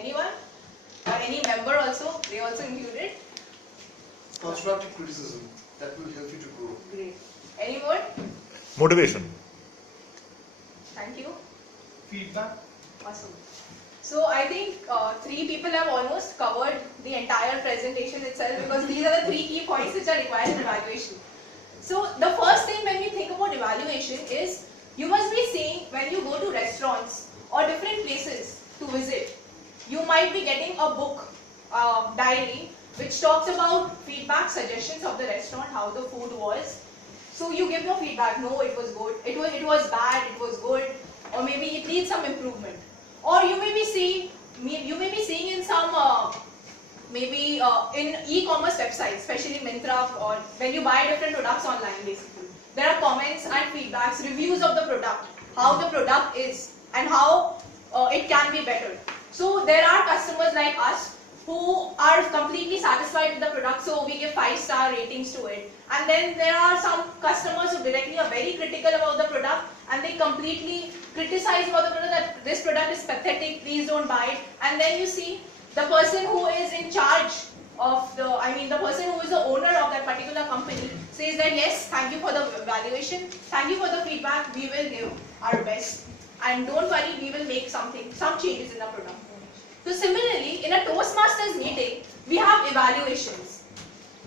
Anyone? Or any member also? They also included? Constructive criticism. That will help you to grow. Great. Any more? Motivation. Thank you. Feedback. Awesome. So I think 3 people have almost covered the entire presentation itself, because these are the 3 key points which are required in evaluation. So the first thing when we think about evaluation is, you must be seeing when you go to restaurants or different places to visit, you might be getting a book, diary, which talks about feedback, suggestions of the restaurant, how the food was. So you give your feedback, no, it was good, it was bad, it was good, or maybe it needs some improvement. Or you may be seeing in some in e-commerce websites, especially Myntra, or when you buy different products online, basically there are comments and feedbacks, reviews of the product, how the product is and how it can be better. So there are customers like us who are completely satisfied with the product, so we give 5-star ratings to it. And then there are some customers who directly are very critical about the product, and they completely criticize about the product, that this product is pathetic, please don't buy it. And then you see the person who is in charge of the person who is the owner of that particular company says that yes, thank you for the evaluation, thank you for the feedback, we will give our best, and don't worry, we will make some changes in the product. So similarly, in a Toastmasters meeting, we have evaluations.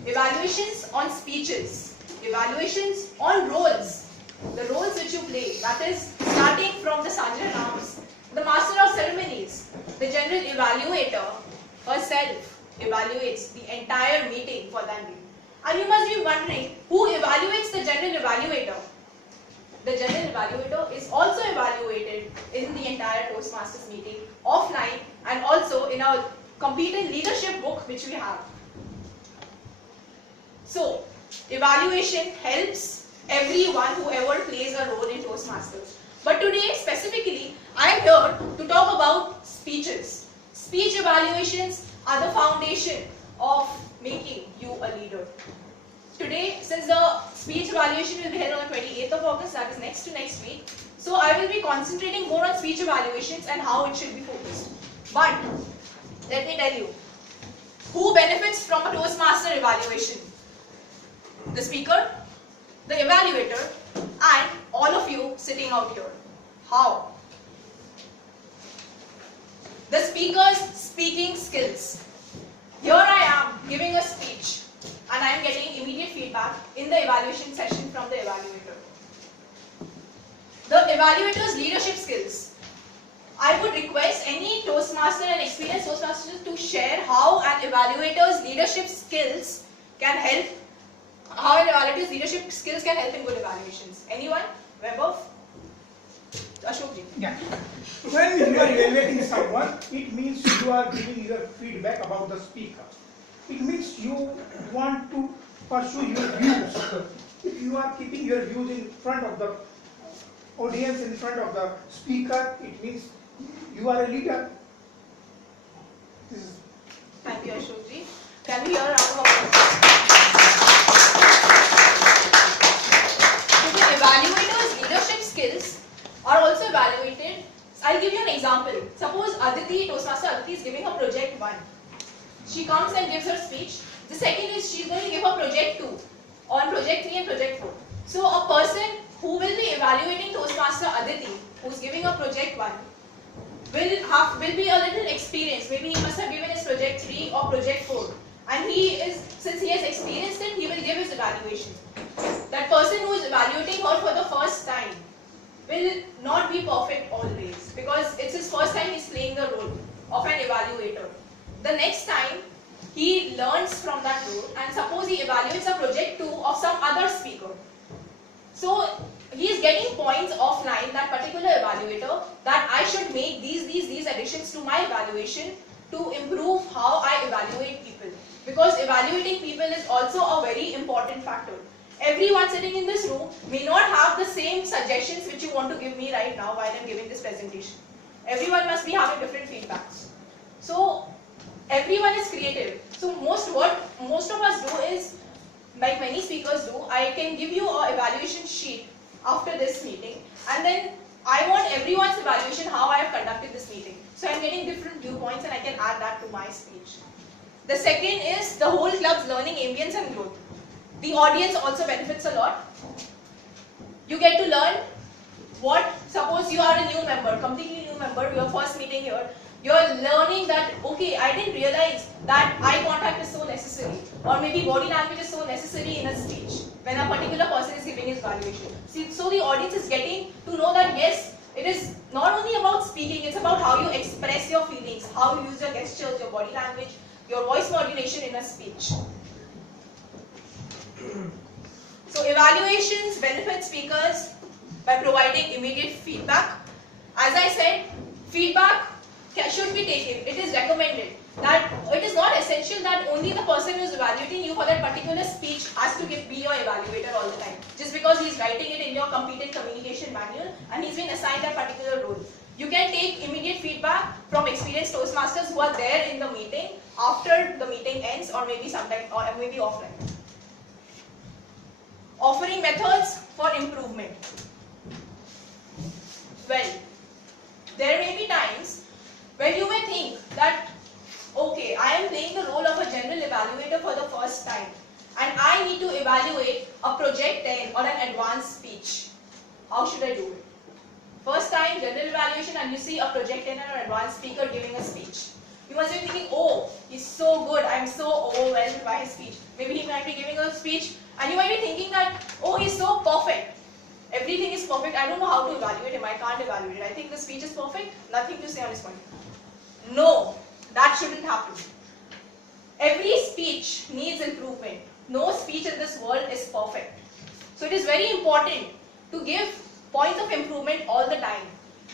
Evaluations on speeches, evaluations on roles, the roles which you play, that is starting from the Sergeant at Arms, the Master of Ceremonies, the General Evaluator herself evaluates the entire meeting for that day. And you must be wondering, who evaluates the General Evaluator? The General Evaluator is also evaluated in the entire Toastmasters meeting, offline, and also in a completed leadership book which we have. So, evaluation helps everyone, whoever plays a role in Toastmasters. But today, specifically, I am here to talk about speeches. Speech evaluations are the foundation of making you a leader. Today, since the speech evaluation will be held on the 28th of August, that is next week, so I will be concentrating more on speech evaluations and how it should be focused. But, let me tell you, who benefits from a Toastmaster evaluation? The speaker, the evaluator, and all of you sitting out here. How? The speaker's speaking skills. Here I am giving a speech, and I am getting immediate feedback in the evaluation session from the evaluator. The evaluator's leadership skills. I would request any Toastmaster and experienced Toastmasters to share how an evaluator's leadership skills can help, in good evaluations. Anyone? Weber? Ashok ji. Yeah. When you are evaluating someone, it means you are giving your feedback about the speaker. It means you want to pursue your views. If you are keeping your views in front of the audience, in front of the speaker, it means you are a leader. Thank you, Ashok ji. Can we hear a round of applause? So the evaluator's leadership skills are also evaluated. I'll give you an example. Suppose Aditi, Toastmaster Aditi is giving her project 1. She comes and gives her speech. The second is she's going to give her project 2 on project 3 and project 4. So a person who will be evaluating Toastmaster Aditi, who's giving her project 1, will be a little experienced. Maybe he must have given his project 3 or project 4. And since he has experienced it, he will give his evaluation. That person who is evaluating her for the first time will not be perfect always, because it's his first time he's playing the role of an evaluator. The next time, he learns from that role, and suppose he evaluates a project 2 of some other speaker. So, he is getting points offline, that particular evaluator, that I should make these additions to my evaluation to improve how I evaluate people. Because evaluating people is also a very important factor. Everyone sitting in this room may not have the same suggestions which you want to give me right now while I'm giving this presentation. Everyone must be having different feedbacks. So, everyone is creative. So, what most of us do is, like many speakers do, I can give you an evaluation sheet after this meeting, and then I want everyone's evaluation how I have conducted this meeting. So So I'm getting different viewpoints and I can add that to my speech. The second is the whole club's learning ambience and growth. The audience also benefits a lot. You get to learn what, suppose you are a new member, completely new member, your first meeting here, you're learning that, okay, I didn't realize that eye contact is so necessary, or maybe body language is so necessary in a speech when a particular person is giving his valuation. See, so the audience is getting to know that yes, it is not only about speaking, it's about how you express your feelings, how you use your gestures, your body language, your voice modulation in a speech. So evaluations benefit speakers by providing immediate feedback. As I said, feedback should be taken. It is recommended. That it is not essential that only the person who is evaluating you for that particular speech has to be your evaluator all the time. Just because he is writing it in your competent communication manual and he's been assigned that particular role. You can take immediate feedback from experienced Toastmasters who are there in the meeting after the meeting ends, or maybe sometime, or maybe offline. Offering methods for improvement. Well, there may be times when you may think that, okay, I am playing the role of a general evaluator for the first time and I need to evaluate a project 10 or an advanced speech. How should I do it? First time, general evaluation, and you see a project 10 or an advanced speaker giving a speech. You must be thinking, oh, he's so good, I'm so overwhelmed by his speech. Maybe he might be giving a speech and you might be thinking that, oh, he's so perfect. Everything is perfect, I don't know how to evaluate him, I can't evaluate it. I think the speech is perfect, nothing to say on his point. No, that shouldn't happen. Every speech needs improvement. No speech in this world is perfect. So it is very important to give points of improvement all the time.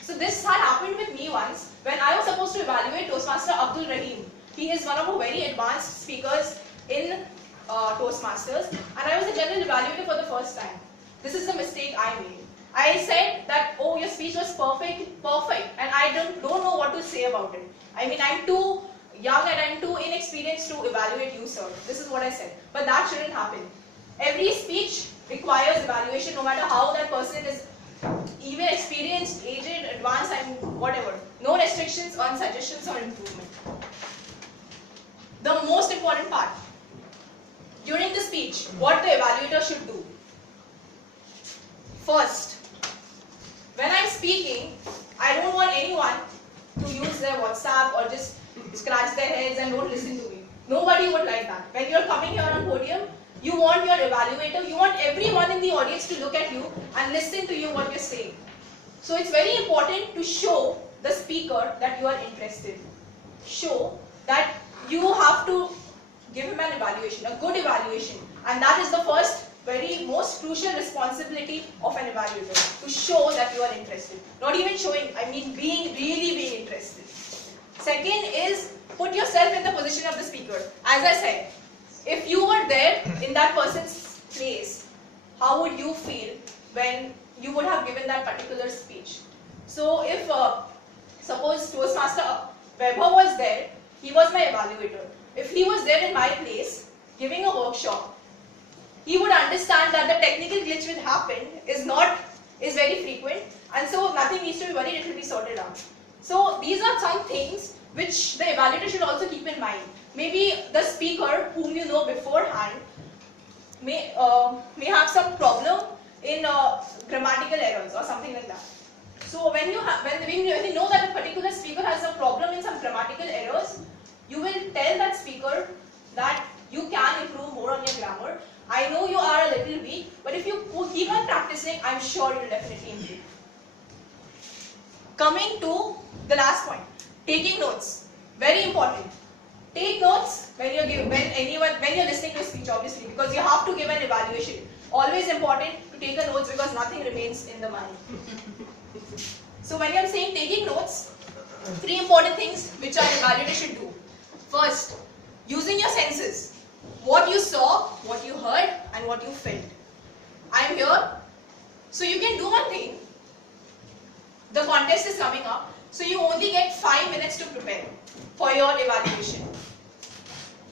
So this had happened with me once when I was supposed to evaluate Toastmaster Abdul Rahim. He is one of the very advanced speakers in Toastmasters, and I was a general evaluator for the first time. This is the mistake I made. I said that, oh, your speech was perfect, and I don't know what to say about it. I mean, I'm too young and I'm too inexperienced to evaluate you, sir. This is what I said. But that shouldn't happen. Every speech requires evaluation, no matter how that person is even experienced, aged, advanced, and whatever. No restrictions on suggestions or improvement. The most important part. During the speech, what the evaluator should do. First, when I'm speaking, I don't want anyone to use their WhatsApp or just scratch their heads and don't listen to me. Nobody would like that. When you're coming here on podium, you want your evaluator, you want everyone in the audience to look at you and listen to you what you're saying. So it's very important to show the speaker that you are interested. Show that you have to give him an evaluation, a good evaluation. And that is the first, very most crucial responsibility of an evaluator, to show that you are interested. Not even showing, I mean really being interested. Second is, put yourself in the position of the speaker. As I said, if you were there in that person's place, how would you feel when you would have given that particular speech? So if, suppose Toastmaster Weber was there, he was my evaluator. If he was there in my place, giving a workshop, he would understand that the technical glitch which happened is very frequent, and so nothing needs to be worried, it will be sorted out. So these are some things which the evaluator should also keep in mind. Maybe the speaker whom you know beforehand may have some problem in grammatical errors or something like that. So when you know that a particular speaker has a problem in some grammatical errors, you will tell that speaker that you can improve more on your grammar. I know you are a little weak, but if you keep on practicing, I'm sure you'll definitely improve. Coming to the last point, taking notes. Very important. Take notes when you're listening to a speech, obviously, because you have to give an evaluation. Always important to take a notes because nothing remains in the mind. So when I'm saying taking notes, 3 important things which an evaluator should do. First, using your senses. What you saw, what you heard, and what you felt. I'm here, so you can do one thing. The contest is coming up, so you only get 5 minutes to prepare for your evaluation.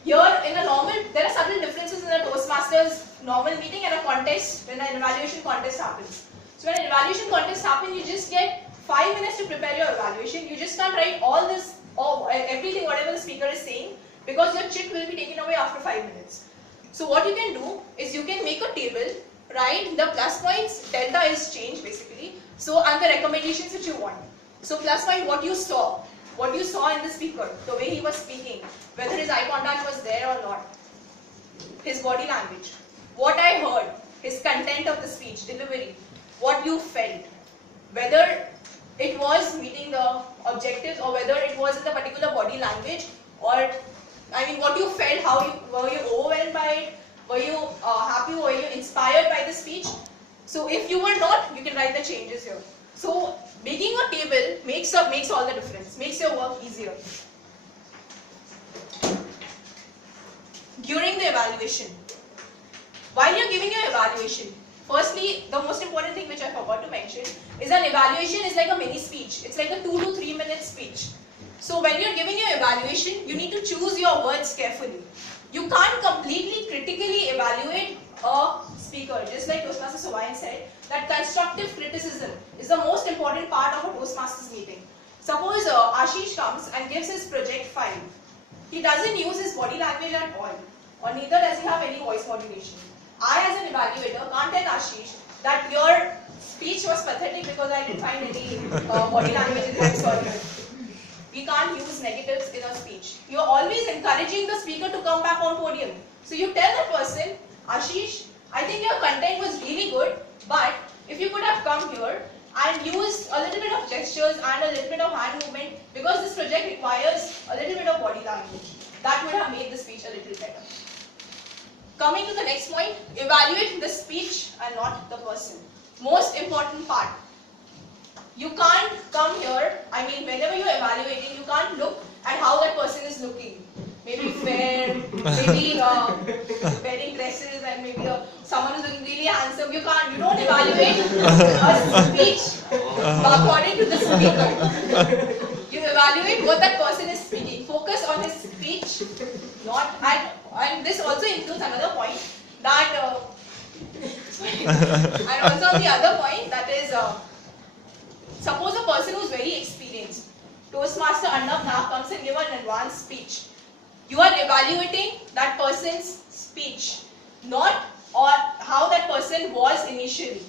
Here, in a normal, there are subtle differences in the Toastmasters normal meeting and a contest when an evaluation contest happens. So when an evaluation contest happens, you just get 5 minutes to prepare your evaluation. You just can't write all this, or everything, whatever the speaker is saying, because your chit will be taken away after 5 minutes. So what you can do is you can make a table, write the plus points, delta is change basically, so and the recommendations which you want. So plus point, what you saw in the speaker, the way he was speaking, whether his eye contact was there or not, his body language, what I heard, his content of the speech, delivery, what you felt, whether it was meeting the objectives or whether it was in the particular body language, or what you felt, were you overwhelmed by it, were you happy, were you inspired by the speech? So if you were not, you can write the changes here. So making a table makes all the difference, makes your work easier. During the evaluation, while you're giving your evaluation, firstly, the most important thing which I forgot to mention is an evaluation is like a mini speech. It's like a 2 to 3 minute speech. So when you're giving your evaluation, you need to choose your words carefully. You can't completely critically evaluate a speaker. Just like Toastmasters Hawaiian said, that constructive criticism is the most important part of a Toastmasters meeting. Suppose Ashish comes and gives his project 5. He doesn't use his body language at all, or neither does he have any voice modulation. I, as an evaluator, can't tell Ashish that your speech was pathetic because I didn't find any body language in that story. We can't use negatives in a speech. You're always encouraging the speaker to come back on podium. So you tell the person, Ashish, I think your content was really good, but if you could have come here and used a little bit of gestures and a little bit of hand movement, because this project requires a little bit of body language, that would have made the speech a little better. Coming to the next point, evaluate the speech and not the person. Most important part. You can't come here, whenever you're evaluating, you can't look at how that person is looking. Maybe fair, maybe wearing dresses, and maybe someone who's looking really handsome. You don't evaluate a speech according to the speaker. You evaluate what that person is speaking. Focus on his speech, and this also includes another point that, and also on the other point, that is, suppose a person who's very experienced, Toastmaster Arnab Nag comes and gives an advanced speech. You are evaluating that person's speech, not or how that person was initially.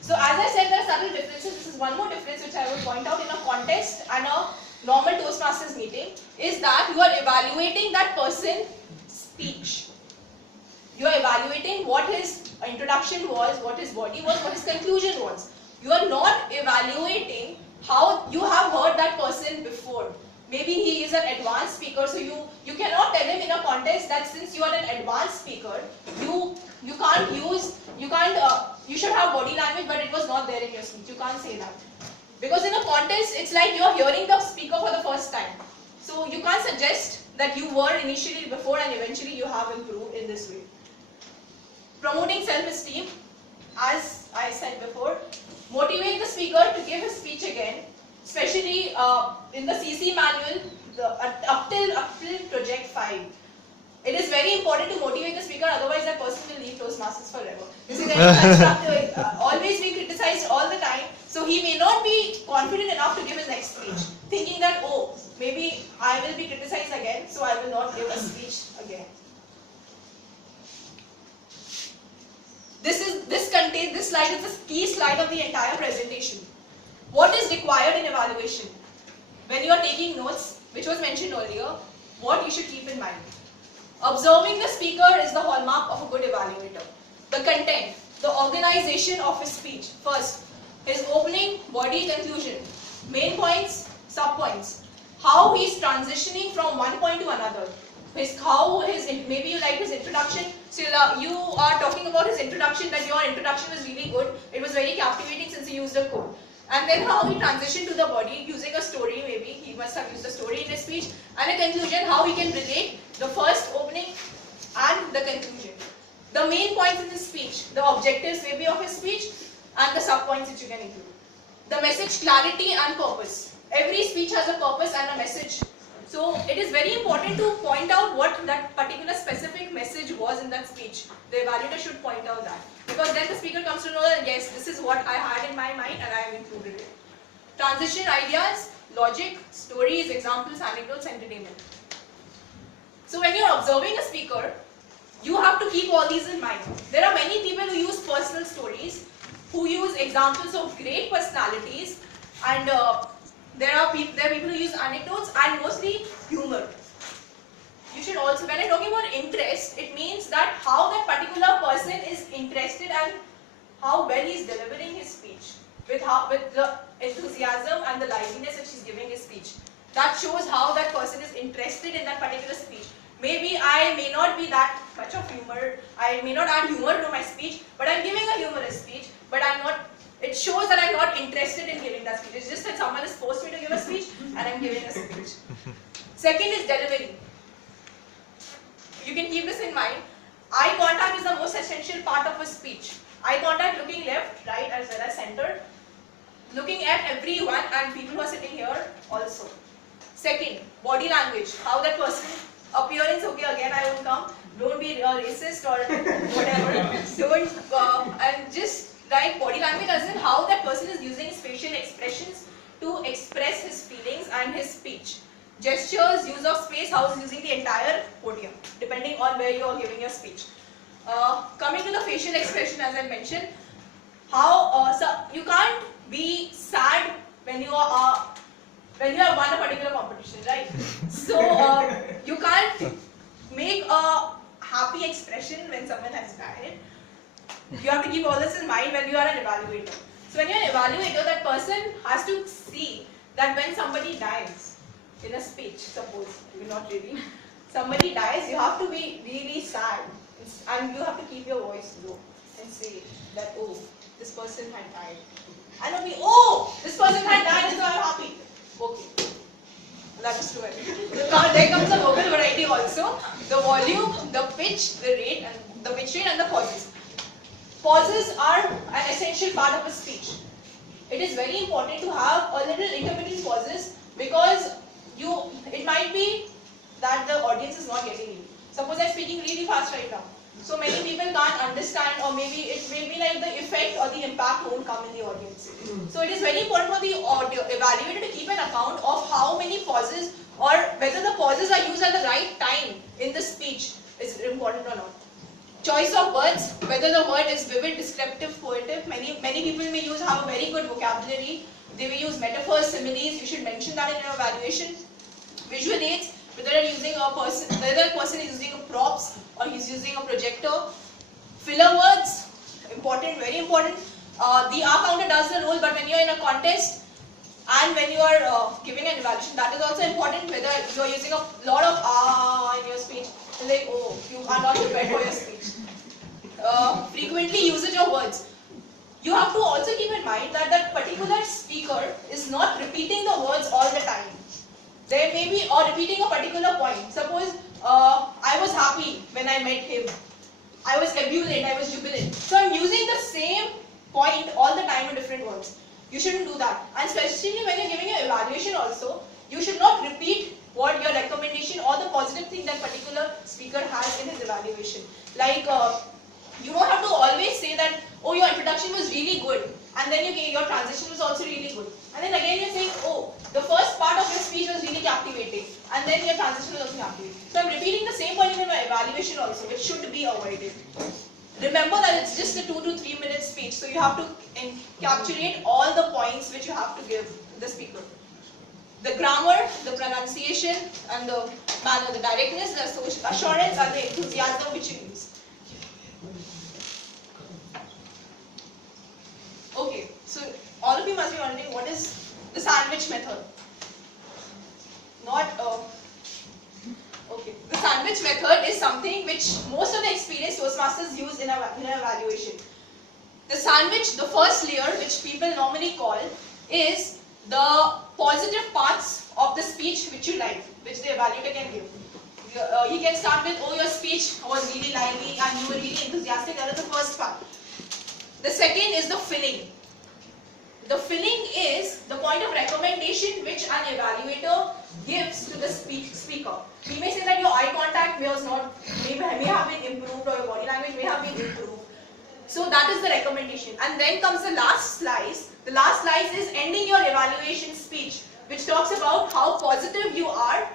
So as I said, there are subtle differences. This is one more difference which I would point out in a contest and a normal Toastmasters meeting, is that you are evaluating that person's speech. You are evaluating what his introduction was, what his body was, what his conclusion was. You are not evaluating how you have heard that person before. Maybe he is an advanced speaker, so you cannot tell him in a contest that since you are an advanced speaker, you should have body language, but it was not there in your speech. You can't say that. Because in a contest, it's like you are hearing the speaker for the first time. So you can't suggest that you were initially before and eventually you have improved in this way. Promoting self-esteem, as I said before, motivate the speaker to give his speech again, especially in the CC manual, up till project 5. It is very important to motivate the speaker, otherwise that person will leave Toastmasters forever. This is very constructive, always being criticized all the time, so he may not be confident enough to give his next speech, thinking that, oh, maybe I will be criticized again, so I will not give a speech again. This slide is the key slide of the entire presentation. What is required in evaluation? When you are taking notes, which was mentioned earlier, what you should keep in mind. Observing the speaker is the hallmark of a good evaluator. The content, the organization of his speech. First, his opening, body, conclusion. Main points, sub-points. How he is transitioning from one point to another. Maybe you like his introduction, so you are talking about his introduction, that your introduction was really good, it was very captivating since he used a quote. And then how he transitioned to the body using a story, maybe he must have used a story in his speech, and a conclusion, how he can relate the first opening and the conclusion. The main points in his speech, the objectives maybe of his speech, and the sub-points which you can include. The message clarity and purpose. Every speech has a purpose and a message. So it is very important to point out what that particular specific message was in that speech. The evaluator should point out that. Because then the speaker comes to know that yes, this is what I had in my mind and I have included it. transition ideas, logic, stories, examples, anecdotes, entertainment. So when you're observing a speaker, you have to keep all these in mind. There are many people who use personal stories, who use examples of great personalities, and there are people who use anecdotes and mostly humor. You should also, when I'm talking about interest, it means that how that particular person is interested and how well he's delivering his speech, with the enthusiasm and the liveliness that she's giving his speech. That shows how that person is interested in that particular speech. Maybe I may not be that much of humor, I may not add humor to my speech, but I'm giving a humorous speech, but I'm not, it shows that I'm not interested in giving that speech. It's just that someone has forced me to give a speech and I'm giving a speech. Second is delivery. You can keep this in mind. Eye contact is the most essential part of a speech. Eye contact, looking left, right, as well as center. Looking at everyone and people who are sitting here also. Second, body language. How that person, appearance, okay, again I won't come. Don't be racist or whatever. Don't, and just like body language as in how that person is using his facial expressions to express his feelings and his speech. Gestures, use of space, how he's using the entire podium, depending on where you are giving your speech. Coming to the facial expression, as I mentioned, how so you can't be sad when you have won a particular competition, right? So you can't make a happy expression when someone has died. You have to keep all this in mind when you are an evaluator. So when you're an evaluator, that person has to see that when somebody dies in a speech, suppose, not really, somebody dies, you have to be really sad and you have to keep your voice low and say that, oh, this person had died. And not be, oh, this person had died and so I'm happy. Okay. That is true. Now there comes the vocal variety also. The volume, the pitch, the rate, and the pitch rate and the pauses. Pauses are an essential part of a speech. It is very important to have a little intermittent pauses because it might be that the audience is not getting you. Suppose I'm speaking really fast right now. So many people can't understand, or maybe it may be like the effect or the impact won't come in the audience. So it is very important for the evaluator to keep an account of how many pauses or whether the pauses are used at the right time in the speech is important or not. Choice of words, whether the word is vivid, descriptive, poetic. Many people may have a very good vocabulary. They may use metaphors, similes. You should mention that in your evaluation. Visual aids, whether the person is using a props or he's using a projector. Filler words, important, very important. The R counter does the role, but when you're in a contest and when you are giving an evaluation, that is also important. Whether you're using a lot of in your speech, like, oh, you are not prepared for your speech. Frequently usage of words. You have to also keep in mind that that particular speaker is not repeating the words all the time. There may be, or repeating a particular point. Suppose I was happy when I met him. I was ebullient, I was jubilant. So I'm using the same point all the time in different words. You shouldn't do that. And especially when you're giving your evaluation also, you should not repeat what your recommendation or the positive thing that particular speaker has in his evaluation. Like, you don't have to always say that, oh, your introduction was really good, and then your transition was also really good. And then again you're saying, oh, the first part of your speech was really captivating, and then your transition was also captivating. So I'm repeating the same point in my evaluation also, which should be avoided. Remember that it's just a 2 to 3 minute speech, so you have to encapsulate all the points which you have to give the speaker. The grammar, the pronunciation, and the manner, the directness, the social assurance, and the enthusiasm which you use. Okay, so all of you must be wondering what is the sandwich method. Okay, the sandwich method is something which most of the experienced Toastmasters use in an evaluation. The sandwich, the first layer, which people normally call, is the positive parts of the speech which you like, which the evaluator can give. He can start with, oh, your speech was really lively and you were really enthusiastic. That is the first part. The second is the filling. The filling is the point of recommendation which an evaluator gives to the speaker. He may say that your eye contact may have been improved or your body language may have been improved. So that is the recommendation. And then comes the last slice. The last slice is ending your evaluation speech, which talks about how positive you are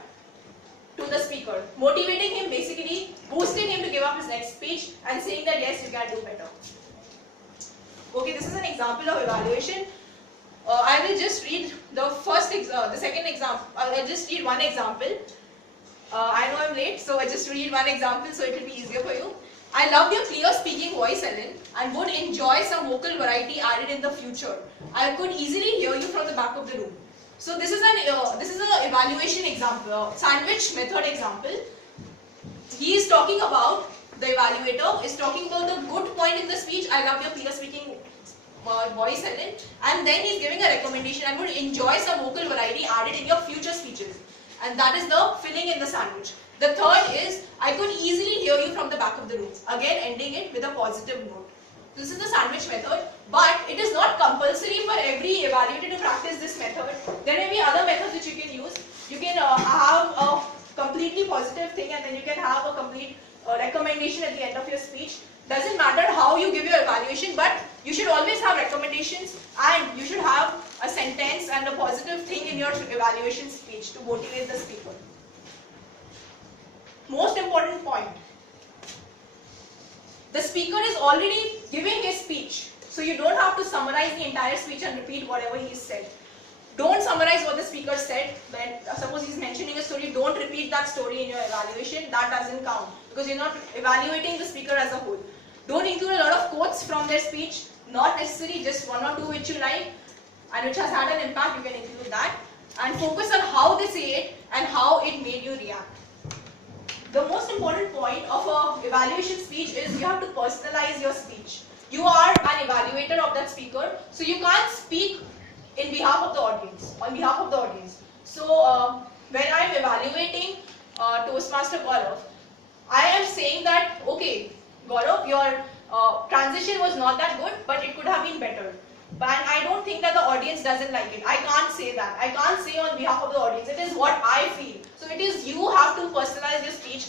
to the speaker, motivating him, basically boosting him to give up his next speech and saying that yes, you can do better. Okay, this is an example of evaluation. I will just read the second example. I'll just read one example. I know I'm late, so I just read one example so it will be easier for you. I loved your clear speaking voice, Ellen, and would enjoy some vocal variety added in the future. I could easily hear you from the back of the room. So this is an evaluation example, sandwich method example. He is talking about, the evaluator is talking about the good point in the speech. I love your clear speaking voice, Ellen, and then he's giving a recommendation. I would enjoy some vocal variety added in your future speeches, and that is the filling in the sandwich. The third is, I could easily hear you from the back of the room. Again, ending it with a positive note. This is the sandwich method, but it is not compulsory for every evaluator to practice this method. There may be other methods which you can use. You can have a completely positive thing, and then you can have a complete recommendation at the end of your speech. Doesn't matter how you give your evaluation, but you should always have recommendations, and you should have a sentence and a positive thing in your evaluation speech to motivate the speaker. Most important point. The speaker is already giving his speech, so you don't have to summarize the entire speech and repeat whatever he said. Don't summarize what the speaker said. When suppose he's mentioning a story, don't repeat that story in your evaluation. That doesn't count because you're not evaluating the speaker as a whole. Don't include a lot of quotes from their speech. Not necessary, just one or two which you like and which has had an impact, you can include that. And focus on how they say it and how it made you react. The most important point of an evaluation speech is you have to personalize your speech. You are an evaluator of that speaker, so you can't speak in behalf of the audience, on behalf of the audience. So when I am evaluating Toastmaster Gaurav, I am saying that, okay, Gaurav, your transition was not that good, but it could have been better. But I don't think that the audience doesn't like it. I can't say that. I can't say on behalf of the audience. It is what I feel. So it is you have to personalize your speech,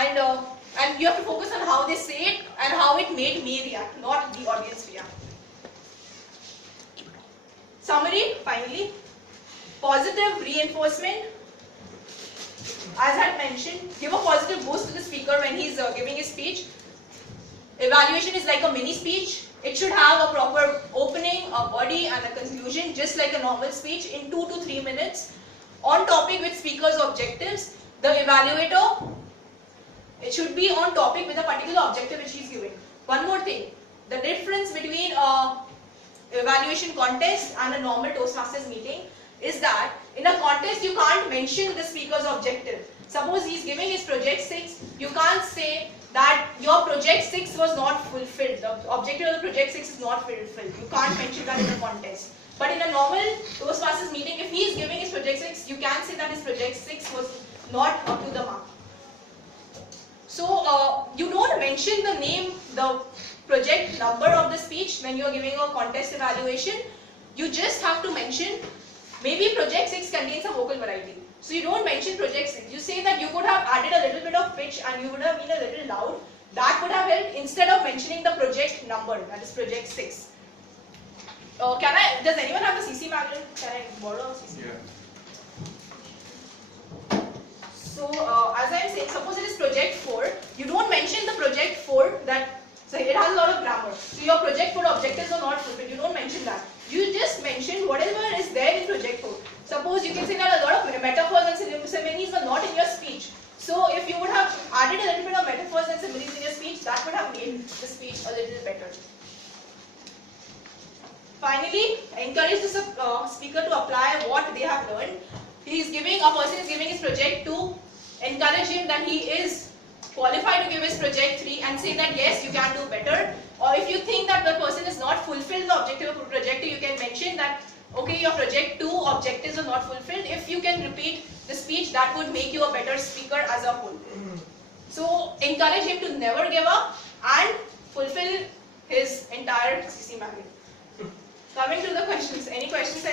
and you have to focus on how they say it and how it made me react, not the audience react. Summary, finally, positive reinforcement. As I had mentioned, give a positive boost to the speaker when he's giving his speech. Evaluation is like a mini speech. It should have a proper opening, a body and a conclusion, just like a normal speech in 2 to 3 minutes. On topic with speaker's objectives. The evaluator, it should be on topic with a particular objective which he is giving. One more thing, the difference between evaluation contest and a normal Toastmasters meeting is that in a contest you can't mention the speaker's objective. Suppose he is giving his project 6, you can't say that your project 6 was not fulfilled. The objective of the project 6 is not fulfilled. You can't mention that in a contest. But in a normal Toastmasters meeting, if he is giving his project 6, you can say that his project 6 was not up to the mark. So you don't mention the name, the project number of the speech when you are giving a contest evaluation. You just have to mention maybe project 6 contains a vocal variety. So you don't mention project 6. You say that you could have added a little bit of pitch and you would have been a little loud. That would have helped instead of mentioning the project number, that is project 6. Does anyone have the CC magazine? Can I borrow a CC? Yeah. So as I am saying, suppose it is project 4. You don't mention the project 4 so it has a lot of grammar. So your project 4 objectives are not fulfilled. You don't mention that. You just mention whatever is there in project 4. Suppose you can say that a lot of metaphors and similes are not in your speech. So if you would have added a little bit of metaphors and similes in your speech, that would have made the speech a little better. Finally, encourage the speaker to apply what they have learned. A person is giving his project 2, encourage him that he is qualified to give his project 3 and say that yes, you can do better. Or if you think that the person is not fulfilled the objective of project 2, you can mention that okay, your project 2 objectives are not fulfilled. If you can repeat the speech, that would make you a better speaker as a whole. So encourage him to never give up and fulfill his entire CC magazine. Coming to the questions. Any questions?